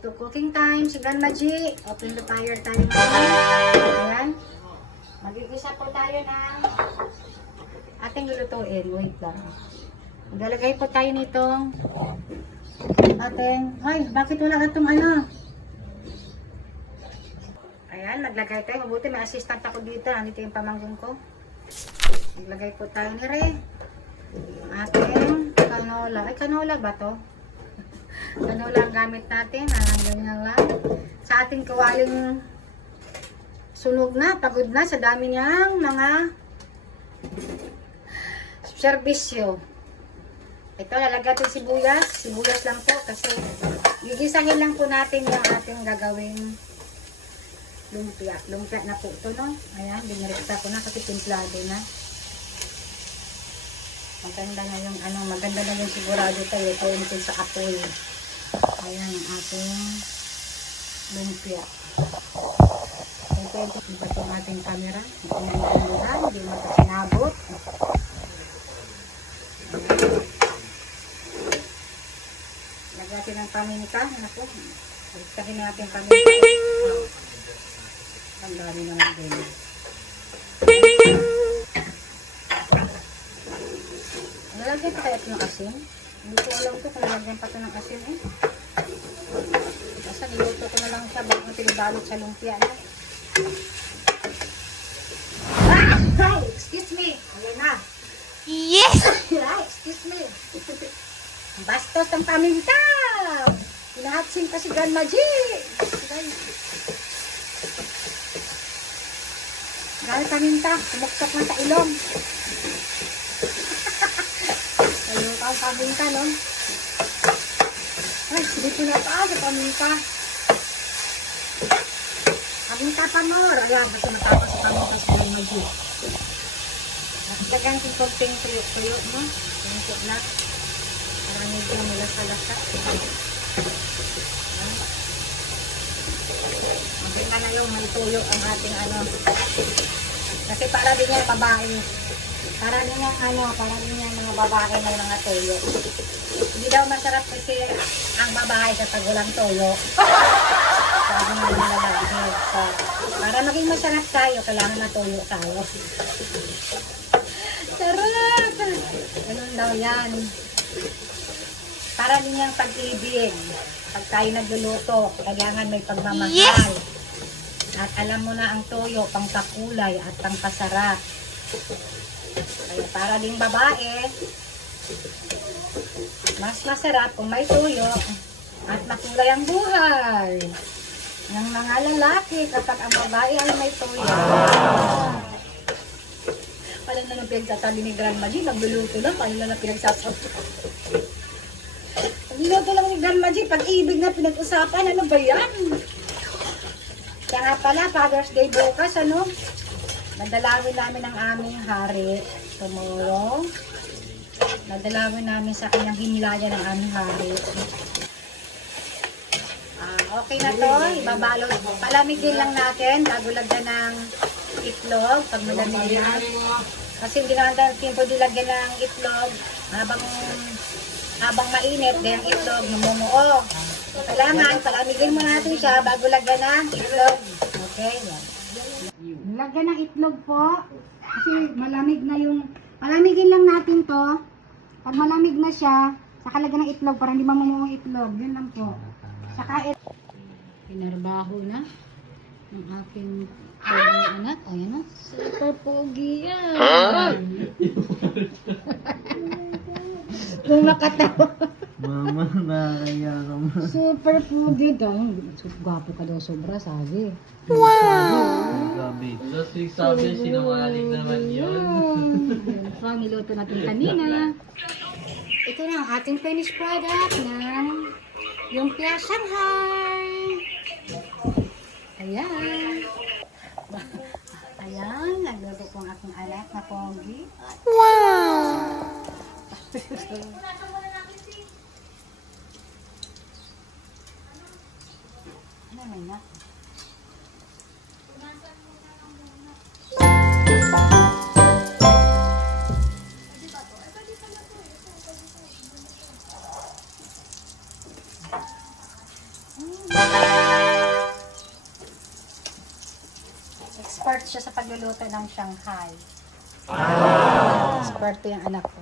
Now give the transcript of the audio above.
to cooking time. Si Grandma G. Open the fire tayo ngayon. Ayan. Magigisa po tayo ng ating lulutuin. Wait lang. Maglalagay po tayo nitong ating... Ay, bakit wala itong ano? Ayan, naglagay tayo. Mabuti may assistant ako dito. Andito yung pamangkin ko. Naglagay po tayo ni Re. Ating canola. Ay, canola ba to? Canola ang gamit natin. Ganyan lang. Sa ating kawaling sunog na, pagod na sa dami niyang mga serbisyo. Ito, lalagyan natin sibuyas. Sibuyas lang po kasi gigisahin lang po natin yung ating gagawin lumpia. Lumpia na po ito, no? Ayan, binirikta ko na kasi timplado na. Maganda na yung ano, maganda na yung sigurado tayo. Ito yung sa apoy. Ayan ang ating lumpia. Ito yung ating camera. Hindi mo ito sinabot. Lagyan natin ng paminta. Ako, baliktagin natin yung paminta. Ang dami naman din. Nalagyan pa kaya ito ng asin? Hindi ko alam ito kung nalagyan pa ito ng asin eh. Basta niluto ko na lang siya bago pinibalot sa lumpia na. Ay! Excuse me! Ayan na! Yes! Ay! Excuse me! Bastos ang paminta! Pinahatsin pa si Grandma G! Dahil paminta, sumuktok na sa ilong. Ayun ka ang paminta, no? Ay, dito na pa sa paminta. Paminta pa more. Ayan, basta matapos sa paminta sa Grandma G. Nagdagan kong konting tuyo-tuyo, no? Tuyo na. Para medyo malasa-lasa. Maganda na yung may tuyo ang ating ano. Kasi para din yan babae. Para din yan ano, para din yan mga babae may mga tuyo. Hindi daw masarap kasi ang babae sa tagulang tuyo. Sabi nga nila lalaki. So, para maging masarap tayo, kailangan na tuyo tayo. Sarap! Ganun daw yan. Para din yung pag-ibig. Pag tayo nagluluto, kailangan may pagmamahal. Yes! At alam mo na ang toyo, pangkakulay at pangpasarap. Kaya para ding babae, mas masarap kung may toyo at makulay ang buhay. Ng mga lalaki, kapag ang babae ay may toyo. Paano na nang pinagsasabi ni Grandma G, nagluluto lang, paano na nang pinagsasabi? Nagluluto lang ni Grandma G, pag-ibig na pinag-usapan, ano ba yan? Kaya nga pala, Father's Day bukas, ano? Nadalawin namin ang aming hari tomorrow. Nadalawin namin sa kanyang hinilayan ng aming hari. Okay na to, ibabalot. Palamigin lang natin, bago lagyan ng itlog, pag malamig yan. Kasi hindi natin pwede lagyan ng itlog habang mainit, gayang itlog, namumuo. Kailangan, palamigin mo natin siya bago lagyan ng itlog. Okay, yan. Lagyan ng itlog po. Kasi malamig na yung... Palamigin lang natin to. Pag malamig na siya, saka lagyan ng itlog para hindi mamumuo ang itlog. Yun lang po. Saka pinarbaho na ng aking anak. Ayan na. Super pogi yan. Kumakatawa. Mama, nakakaya ka mo. Super pogi daw. Gwapo ka daw sobra, sabi. Gabi. Sabi, sinungaling naman yun. Yan po, niluto natin kanina. Ito na ang ating finished product ng lumpia Shanghai. Ayan. Ayan, nagluto po ang aking anak na pogi. Wow! Ano naman na? siya sa pagluluto ng Shanghai. Wow! Swerte yung anak ko.